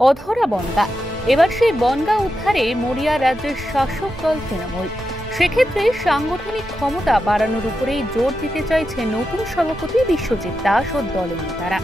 অধরা বনগা। এবার সেই বনগা উদ্ধারে মরিয়া রাজ্যের শাসক দল তৃণমূল। সেক্ষেত্রে সাংগঠনিক ক্ষমতা বাড়ানোর উপরেই জোর দিতে চাইছে নতুন সভাপতি বিশ্বজিৎ দাস ও দলের নেতারা।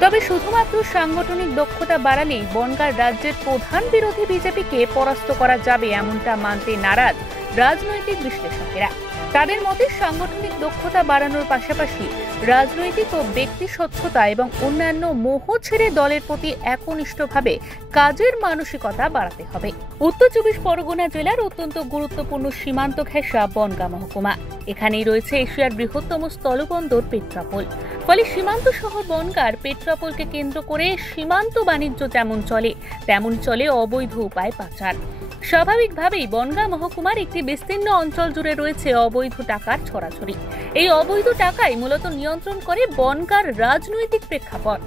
তবে শুধুমাত্র সাংগঠনিক দক্ষতা বাড়ালেই বনগার রাজ্যের প্রধান বিরোধী বিজেপিকে পরাস্ত করা যাবে এমনটা মানতে নারাজ রাজনৈতিক বিশ্লেষকেরা। তাদের মতে সাংগঠনিক দক্ষতা বাড়ানোর পাশাপাশি রাজনৈতিক ও ব্যক্তি স্বচ্ছতা এবং অন্যান্য মোহ ছেড়ে দলের প্রতি একনিষ্ঠভাবে কাজের মানসিকতা বাড়াতে হবে। উত্তর 24 পরগনা জেলার অত্যন্ত গুরুত্বপূর্ণ সীমান্ত ঘেঁষা বনগাঁ মহকুমা। এখানেই রয়েছে এশিয়ার বৃহত্তম স্থলবন্দর পেট্রাপোল। ফলে সীমান্ত শহর বনগাঁর পেট্রাপোলকে কেন্দ্র করে সীমান্ত বাণিজ্য যেমন চলে অবৈধ উপায় পাচার। স্বাভাবিকভাবেই বনগাঁ মহকুমার একটি বিস্তীর্ণ অঞ্চল জুড়ে রয়েছে অবৈধ টাকার ছড়াছড়ি। এই অবৈধ টাকাই মূলত নিয়ন্ত্রণ করে বনগাঁর রাজনৈতিক প্রেক্ষাপট।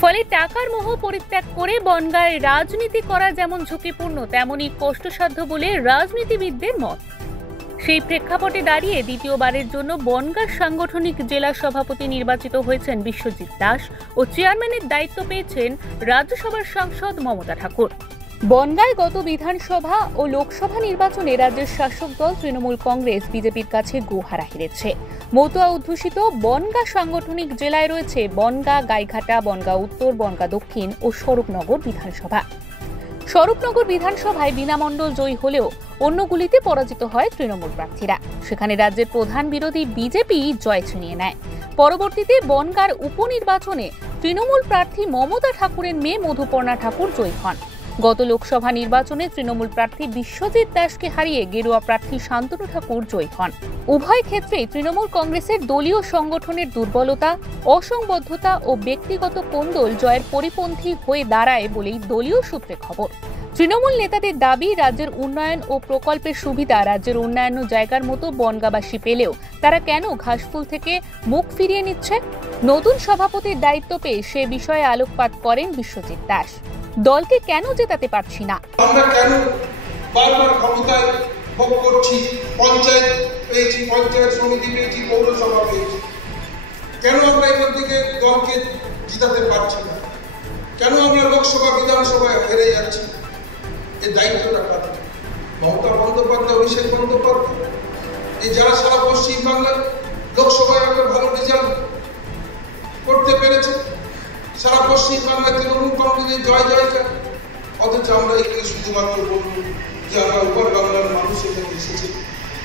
ফলে টাকার মোহ পরিত্যাগ করে বনগাঁয় রাজনীতি করা যেমন ঝুঁকিপূর্ণ তেমনই কষ্টসাধ্য বলে রাজনীতিবিদদের মত। সেই প্রেক্ষাপটে দাঁড়িয়ে দ্বিতীয়বারের জন্য বনগাঁ সাংগঠনিক জেলা সভাপতি নির্বাচিত হয়েছেন বিশ্বজিৎ দাস ও চেয়ারম্যানের দায়িত্ব পেয়েছেন রাজ্যসভার সাংসদ মমতা ঠাকুর। বনগাঁয় গত বিধানসভা ও লোকসভা নির্বাচনে রাজ্যের শাসক দল তৃণমূল কংগ্রেস বিজেপির কাছে গোহারা হেরেছে। মতুয়া অধ্যুষিত বনগাঁ সাংগঠনিক জেলায় রয়েছে বনগাঁ, গাইঘাটা, বনগাঁ উত্তর, বনগাঁ দক্ষিণ ও স্বরূপনগর বিধানসভা। স্বরূপনগর বিধানসভায় বীণা মণ্ডল জয়ী হলেও অন্যগুলিতে পরাজিত হয় তৃণমূল প্রার্থীরা। সেখানে রাজ্যের প্রধান বিরোধী বিজেপি জয় ছিনিয়ে নেয়। পরবর্তীতে বনগাঁর উপনির্বাচনে তৃণমূল প্রার্থী মমতা ঠাকুরের মেয়ে মধুপর্ণা ঠাকুর জয়ী হন। গত লোকসভা নির্বাচনে তৃণমূল প্রার্থী বিশ্বজিৎ দাসকে হারিয়ে গেরুয়া প্রার্থী শান্তনু ঠাকুর জয়ী হন। উভয় ক্ষেত্রেই তৃণমূল কংগ্রেসের দলীয় সংগঠনের দুর্বলতা, অসংবদ্ধতা ও ব্যক্তিগত কোন্দল জয়ের পরিপন্থী হয়ে দাঁড়ায় বলেই দলীয় সূত্রে খবর। তৃণমূল নেতাদের দাবি, রাজ্যের উন্নয়ন ও প্রকল্পের সুবিধা রাজ্যের অন্যান্য জায়গার মতো বনগাঁবাসী পেলেও তারা কেন ঘাসফুল থেকে মুখ ফিরিয়ে নিচ্ছে। নতুন সভাপতির দায়িত্ব পেয়ে সে বিষয়ে আলোকপাত করেন বিশ্বজিৎ দাস। দলকে কেন জেতাতে পারছি না, আমরা কেন বারবার ক্ষমতায় ভোগ করছি, পঞ্চায়েত পেয়েছি, পঞ্চায়েত সমিতি পেয়েছি, পৌরসভা পেয়েছি, কেন আমরা এখান থেকে দলকে জিতাতে পারছি না, কেন আমরা লোকসভা বিধানসভায় হেরে যাচ্ছি? এই দায়িত্বটা কাদের? মমতা বন্দ্যোপাধ্যায়, অভিষেক বন্দ্যোপাধ্যায়, এই যারা সারা পশ্চিমবাংলায় লোকসভায় একটা ভালো রেজাল্ট করতে পেরেছে, সারা পশ্চিমবাংলায় তৃণমূল কংগ্রেসের জয় জয়কার, অথচ আমরা এখানে শুধুমাত্র বলবো যে আমরা উপর বাংলার মানুষ এখানে এসেছি,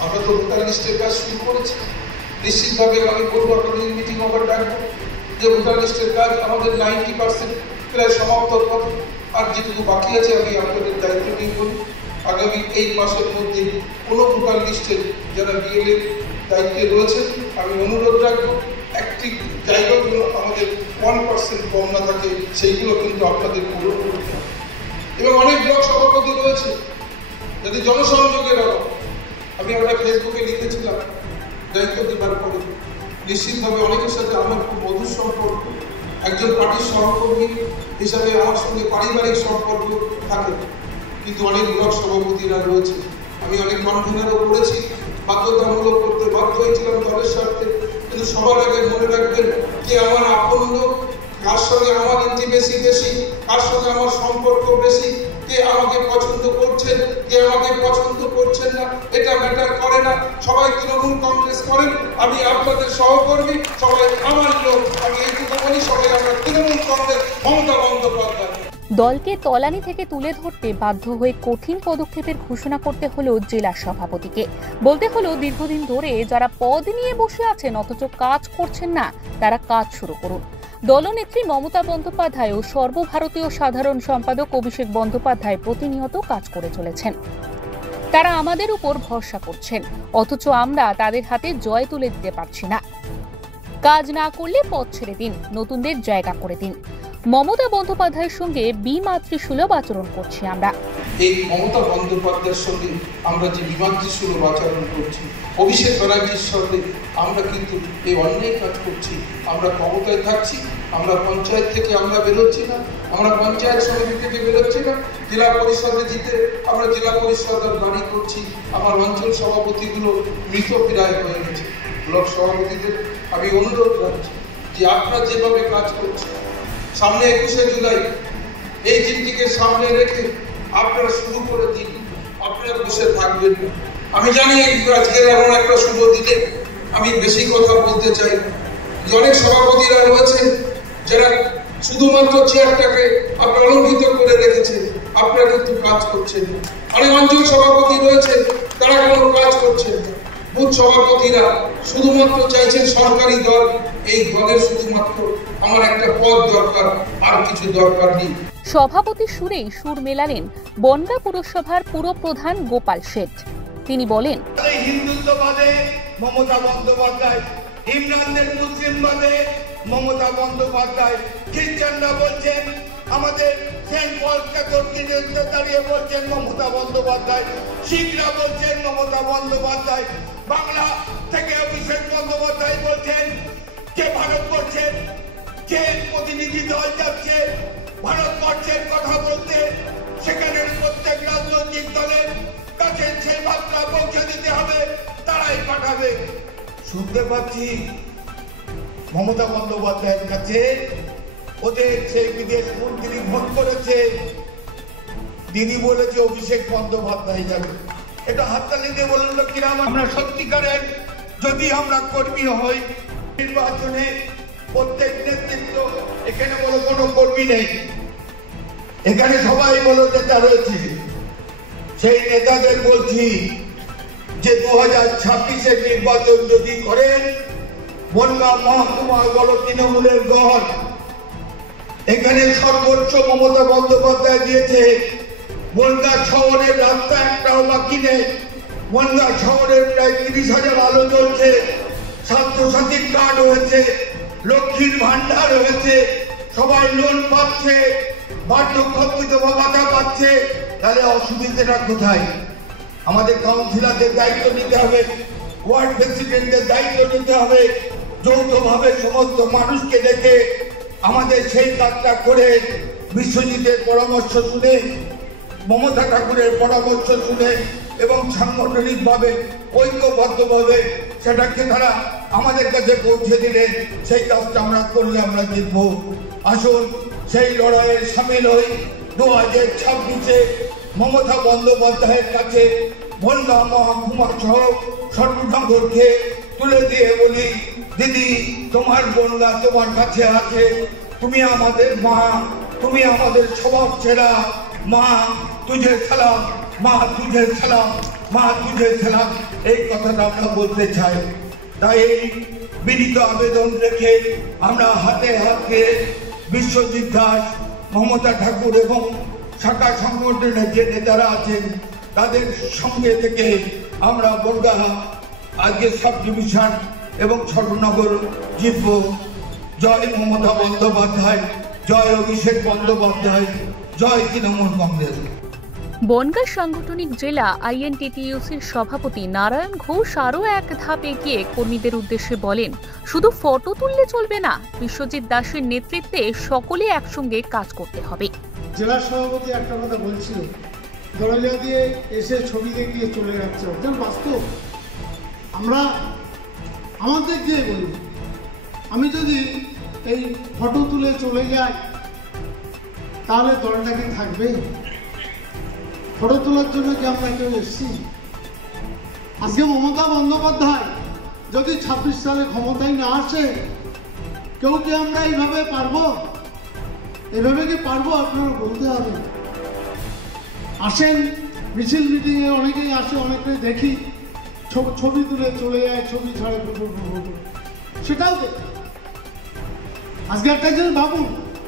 আমরা তো ভোটার লিস্টের কাজ শুরু করেছি। নিশ্চিতভাবে আমি বলবো আপনাদের মিটিং আবার ডাকবো যে ভোটার লিস্টের কাজ আমাদের 90% প্রায় সমাপ্ত পথ, আর যেটুকু বাকি আছে আমি আপনাদের দায়িত্ব নিয়ে বলি আগামী এই মাসের মধ্যে কোনো ভোটার লিস্টের যারা বিএলএর দায়িত্বে রয়েছে আমি অনুরোধ রাখবো একটি জায়গাগুলো আমাদের 1% কম না থাকে সেইগুলো কিন্তু আপনাদের পূরণ করতে হবে। এবং অনেক ব্লক সভাপতি রয়েছে যদি জনসংযোগের অভাব, আমি আমরা ফেসবুকে লিখেছিলাম দায়িত্ব দেবার পরে নিশ্চিতভাবে অনেকের সাথে আমার খুব মধুর সম্পর্ক, একজন পার্টির সহকর্মী হিসাবে আমার সঙ্গে পারিবারিক সম্পর্ক থাকে, কিন্তু অনেক ব্লক সভাপতিরা রয়েছে আমি অনেক মানধনেরও করেছি, বাধ্যতামূলক করতে বাধ্য হয়েছিলাম দলের স্বার্থে। কিন্তু সবার আগে মনে রাখবেন যে আমার আপন লোক, কার সঙ্গে আমার ইন্টিমেসি বেশি, কার সঙ্গে আমার সম্পর্ক বেশি, কে আমাকে পছন্দ করছেন, কে আমাকে পছন্দ করছেন না, এটা ম্যাটার করে না। সবাই তৃণমূল কংগ্রেস করেন, আমি আপনাদের সহকর্মী, সবাই আমার লোক, আমি এইটুকু বলি সবাই আমরা তৃণমূল কংগ্রেস, মমতা বন্দ্যোপাধ্যায়। দলকে তলানি থেকে তুলে ধরতে বাধ্য হয়ে কঠিন পদক্ষেপের ঘোষণা করতে হলো জেলা সভাপতিকে। বলতে হলো দীর্ঘদিন ধরে যারা পদ নিয়ে বসে আছেন অথচ কাজ করছেন না, তারা কাজ শুরু করুন। দলনেত্রী মমতা বন্দ্যোপাধ্যায় ও সর্বভারতীয় সাধারণ সম্পাদক অভিষেক বন্দ্যোপাধ্যায় প্রতিনিয়ত কাজ করে চলেছেন। তারা আমাদের উপর ভরসা করছেন, অথচ আমরা তাদের হাতে জয় তুলে দিতে পারছি না। কাজ না করলে পথ ছেড়ে দিন, নতুনদের জায়গা করে দিন। মমতা বন্দ্যোপাধ্যায়ের সঙ্গে বিমাতৃসুলভ আচরণ করছি আমরা। এই মমতা বন্দ্যোপাধ্যায়ের সঙ্গে আমরা যে বিমাতৃসুলভ আচরণ করছি, অভিষেক ব্যানার্জির সঙ্গে আমরা কিন্তু এই অন্যায় কাজ করছি। আমরা ক্ষমতায় থাকছি, আমরা পঞ্চায়েত থেকে আমরা বেরোচ্ছি না, আমরা পঞ্চায়েত সমিতি থেকে বেরোচ্ছি না, জেলা পরিষদে জিতে আমরা জেলা পরিষদের বাড়ি করছি। আমার অঞ্চল সভাপতিগুলো মৃত প্রায় হয়ে গেছে। ব্লক সভাপতিদের আমি অনুরোধ রাখছি যে আপনারা যেভাবে কাজ করছেন, সামনে 21শে জুলাই এই দিনটিকে সামনে রেখে আপনারা শুরু করে দিন, আপনারা বসে থাকবেন না। আমি জানি আজকের এমন একটা শুভ দিনে আমি বেশি কথা বলতে চাই না। অনেক সভাপতিরা রয়েছে যারা শুধুমাত্র চেয়ারটাকে আপনারা অলঙ্কৃত করে রেখেছেন, আপনারা কিন্তু কাজ করছেন। অনেক অঞ্চল সভাপতি রয়েছে, তারা কোনো কাজ করছেন না। বুথ সভাপতিরা শুধুমাত্র চাইছেন সরকারি দল, এই দলের শুধুমাত্র আমার একটা পদ দরকার, আর কিছু দরকার নেই। সভাপতি সুরেই সুর মেলালেন বনগাঁ পুরসভার পুরপ্রধান গোপাল শেঠ। তিনি বলেন, হিন্দুত্ববাদে মমতা বন্দ্যোপাধ্যায়, ইমরানদের মুসলিমবাদে মমতা বন্দ্যোপাধ্যায়, খ্রিস্টানরা বলছেন আমাদের সেন্ট পল ক্যাথলিকদের বিরুদ্ধে দাঁড়িয়ে বলছেন মমতা বন্দ্যোপাধ্যায়, শিখরা বলছেন মমতা বন্দ্যোপাধ্যায়, বাংলা থেকে অভিষেক বন্দ্যোপাধ্যায় বলছেন যে ভারতবর্ষের যে প্রতিনিধি দল যাচ্ছে ভারতবর্ষের কথা বলতে, সেখানে প্রত্যেক রাজনৈতিক দলের কাছে সেই বার্তা পৌঁছে দিতে হবে, তারাই পাঠাবে। শুনতে পাচ্ছি মমতা বন্দ্যোপাধ্যায়ের কাছে ওদের সেই বিদেশ মন্ত্রী ফোন করেছে, দিদি বলেছে অভিষেক বন্দ্যোপাধ্যায় যাবে। এটা হাততালি দিয়ে বলল কিনা? আমরা সত্যিকারের যদি আমরা কর্মী হই, নির্বাচনে প্রত্যেক নেতৃত্ব, এখানে বলো কোনো কর্মী নেই, এখানে সবাই বলো নেতা রয়েছে। সেই নেতাদের বলছি যে 2026-এর নির্বাচন যদি করেন, বনগাঁ মহকুমা বলো তৃণমূলের গড়, এখানে সর্বোচ্চ মমতা বন্দ্যোপাধ্যায় দিয়েছে। বনগাঁ শহরের রাস্তা একটাও বাকি নেই, বনগাঁ শহরের প্রায় 30,000 আলো জ্বলছে, স্বাস্থ্যসাথীর কার্ড হয়েছে, লক্ষ্মীর ভান্ডার হয়েছে, সবাই লোন পাচ্ছে, বার্ধক্য বিধবা ভাতা পাচ্ছে। তাহলে অসুবিধাটা কোথায়? আমাদের কাউন্সিলরদের দায়িত্ব নিতে হবে, ওয়ার্ড প্রেসিডেন্টদের দায়িত্ব নিতে হবে, যৌথভাবে সমস্ত মানুষকে ডেকে আমাদের সেই কাজটা করে বিশ্বজিতের পরামর্শ শুনে, মমতা ঠাকুরের পরামর্শ শুনে এবং সাংগঠনিকভাবে ঐক্যবদ্ধভাবে সেটাকে তারা আমাদের কাছে পৌঁছে দিলে সেই কাজটা আমরা করলে আমরা জিতব। আসুন সেই লড়াইয়ে সামিল হই। 2026-এ মমতা বন্দ্যোপাধ্যায়ের কাছে বনগাঁ মহকুমা সহ সর্বনগরকে তুলে দিয়ে বলি, দিদি তোমার বনগাঁ তোমার কাছে আছে, তুমি আমাদের মা, তুমি আমাদের স্বভাব ছেড়া মা, তুঝে সালাম মা, তুঝে সালাম মা, তুঝে সালাম। এই কথাটা আমরা বলতে চাই। তাই এই বিনীত আবেদন রেখে আমরা হাতে হাতে বিশ্বজিৎ দাস, মমতা ঠাকুর এবং শাখা সংগঠনের যে নেতারা আছেন তাদের সঙ্গে থেকে আমরা বনগাঁ আজকে সাব ডিভিশন এবং সর্বনগর জিতব। জয় মমতা বন্দ্যোপাধ্যায়, জয় অভিষেক বন্দ্যোপাধ্যায়, জয় তৃণমূল কংগ্রেস। বনগাঁ সাংগঠনিক জেলা আইএনটিটিইউসির সভাপতি নারায়ণ ঘোষ আরও এক ধাপ এগিয়ে কর্মীদের উদ্দেশ্যে বলেন, শুধু ফটো তুললে চলবে না, বিশ্বজিৎ দাসের নেতৃত্বে সকলে একসঙ্গে কাজ করতে হবে। জেলা সভাপতি একটা কথা বলছিল, দরজা দিয়ে এসে ছবি দেখিয়ে চলে যাচ্ছে, ওটা বাস্তব। আমরা আমাদের দিয়ে বলি, আমি যদি এই ফটো তুলে চলে যাই তাহলে দলটা কি থাকবে? ফটো তোলার জন্য কি আমরা কেউ এসছি? আজকে মমতা বন্দ্যোপাধ্যায় যদি 26 সালে ক্ষমতায় না আসে, কেউ কি আমরা এইভাবে পারবো? এভাবে কি পারবো? আপনারা বলতে হবে। আসেন মিছিল মিটিংয়ে, অনেকেই আসে, অনেকে দেখি ছবি তুলে চলে যায়, ছবি ছাড়ে সেটাও দেখি। আজকে একটা জিনিস ভাবুন,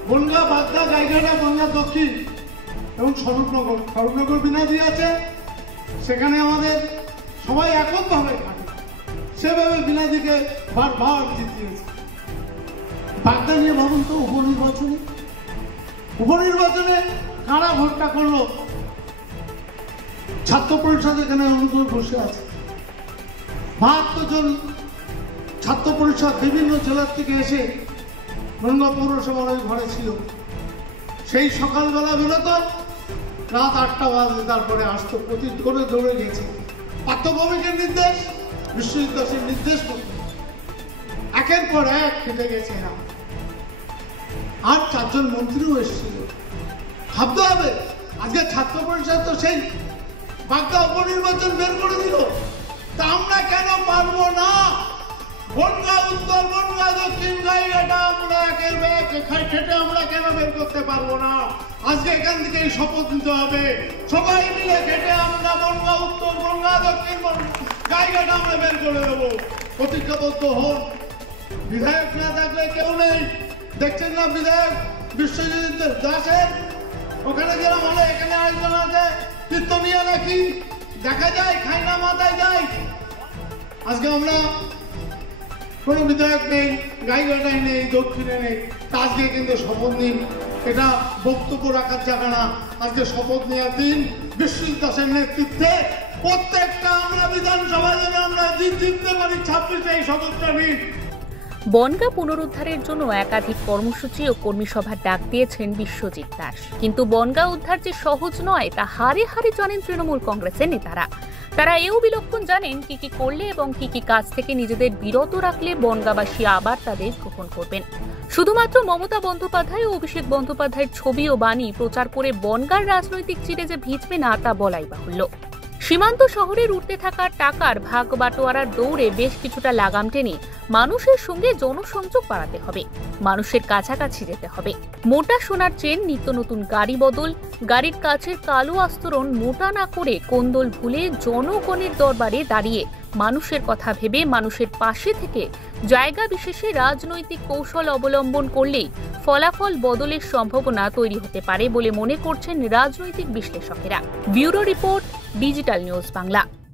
বনগাঁ, বাগদা, গাইঘাটা, বনগাঁ দক্ষিণ এবং স্বরূপনগর বিনাদি আছে, সেখানে আমাদের সবাই এককভাবে থাকে, সেভাবে বিনাদিকে বারবার জিতিয়েছে। বাগদা নিয়ে ভাবুন তো, উপনির্বাচনে কারা ভোটটা করলো? ছাত্র পরিষদ এখানে অনুকূল বসে আছে, 72 জন ছাত্র পরিষদ বিভিন্ন জেলার থেকে এসে বনগাঁ পৌরসভার ওই ঘরে ছিল। সেই সকালবেলা বেরোতো, রাত 8টা বাজে তারপরে আসতো, প্রতি করে দৌড়ে গেছে। পার্থভৌমিকের নির্দেশ, বিশ্বজিৎ দাসের নির্দেশ মতো একের পর এক খেটে গেছে এরা। আর 4 জন মন্ত্রীও এসেছিল, ভাবতে হবে। আজকে ছাত্র পরিষদ তো সেই বাগদা উপনির্বাচন বের করে দিল, তা আমরা কেন পারবো না? বনগাঁ উত্তর, বনগাঁ দক্ষিণ, গাইঘাটা আমরা একের ব্যাগ খেটে আমরা কেন বের করতে পারবো না? আজকে এখান থেকে শপথ নিতে হবে, সবাই মিলে খেটে আমরা বনগাঁ উত্তর, বনগাঁ দক্ষিণ, গাইঘাটা আমরা বের করে দেবো। প্রতিজ্ঞাবদ্ধ হন। বিধায়ক না থাকলে কেউ নেই। দেখছেন না বিধায়ক বিশ্বজিৎ দাসের ওখানে গেলাম হলে এখানে আয়োজন আছে কীর্তনিয়া নাকি দেখা যায়, খাইনা মাথায় যায়। আজকে আমরা কোনো বিধায়ক নেই, গাইঘাটায় নেই, দক্ষিণে নেই। আজকে কিন্তু শপথ নিন, এটা বক্তব্য রাখার জায়গা না। আজকে শপথ নেওয়ার দিন। বিশ্বজিৎ দাসের নেতৃত্বে প্রত্যেকটা আমরা বিধানসভায় যেন আমরা জিততে পারি 26 এই শপথটা নিন। বনগাঁ পুনরুদ্ধারের জন্য একাধিক কর্মসূচি ও কর্মী সভার ডাক দিয়েছেন বিশ্বজিৎ দাস। কিন্তু বনগাঁ উদ্ধার যে সহজ নয় তা হারে হারে জানেন তৃণমূল কংগ্রেসের নেতারা। তারা এও বিলক্ষণ জানেন কি কি করলে এবং কি কি কাজ থেকে নিজেদের বিরত রাখলে বনগাঁবাসী আবার তাদের গ্রহণ করবেন। শুধুমাত্র মমতা বন্দ্যোপাধ্যায় ও অভিষেক বন্দ্যোপাধ্যায়ের ছবি ও বাণী প্রচার করে বনগাঁর রাজনৈতিক চিরে যে ভিজবে না তা বলাই বাহুল্য। সীমান্ত শহরের উঠতে থাকা টাকার ভাগ বাটোয়ারার দৌড়ে বেশ কিছুটা লাগাম টেনে মানুষের সঙ্গে জনসংযোগ বাড়াতে হবে, মানুষের কাছাকাছি যেতে হবে। মোটা সোনার চেন, নিত্য নতুন গাড়ি বদল, গাড়ির কাছের কালো আস্তরণ মোটা না করে কোন্দল ভুলে জনগণের দরবারে দাঁড়িয়ে মানুষের কথা ভেবে মানুষের পাশে থেকে জায়গা বিশেষে রাজনৈতিক কৌশল অবলম্বন করলেই ফলাফল বদলের সম্ভাবনা তৈরি হতে পারে বলে মনে করছেন রাজনৈতিক বিশ্লেষকেরা। Bureau report, digital news Bangla.